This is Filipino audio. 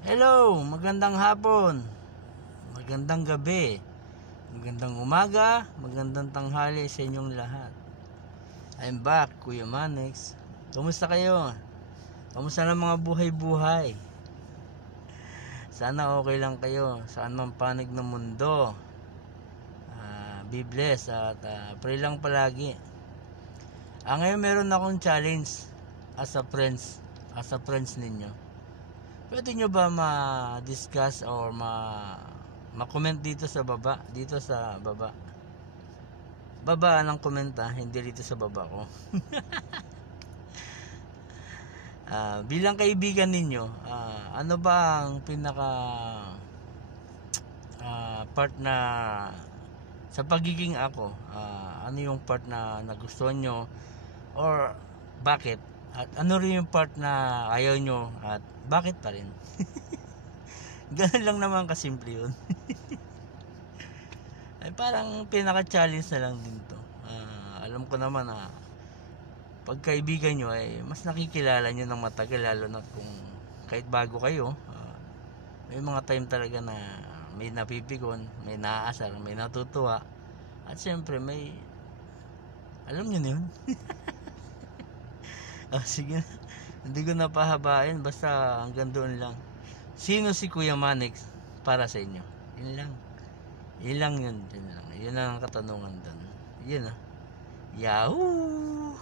Hello, magandang hapon, magandang gabi, magandang umaga, magandang tanghali sa inyong lahat. I'm back, Kuya Manex. Kumusta kayo? Kumusta na mga buhay-buhay? Sana okay lang kayo, saan man panig ng mundo. Be blessed at pray lang palagi. Ngayon meron akong challenge as a friends ninyo. Pwede nyo ba ma-discuss or ma-comment dito sa baba? Baba ng komenta, hindi dito sa baba ko. Bilang kaibigan ninyo, ano ba ang pinaka part na sa pagiging ako? Ano yung part na nagustuhan nyo or bakit? At ano rin yung part na ayaw nyo at bakit pa rin? Ganun lang naman kasimple yun. Ay parang pinaka-challenge na lang din to. Alam ko naman na pagkaibigan nyo ay mas nakikilala nyo ng matagal, lalo na kung kahit bago kayo. May mga time talaga na may napipigon, may naaasar, may natutuwa, at syempre may alam nyo na yun. Sige na. Hindi ko na pahabain, basta hanggang doon lang. Sino si Kuya Manex para sa inyo? Yun lang. Yun lang yun. Yun lang ang katanungan doon. Yun Yahoo!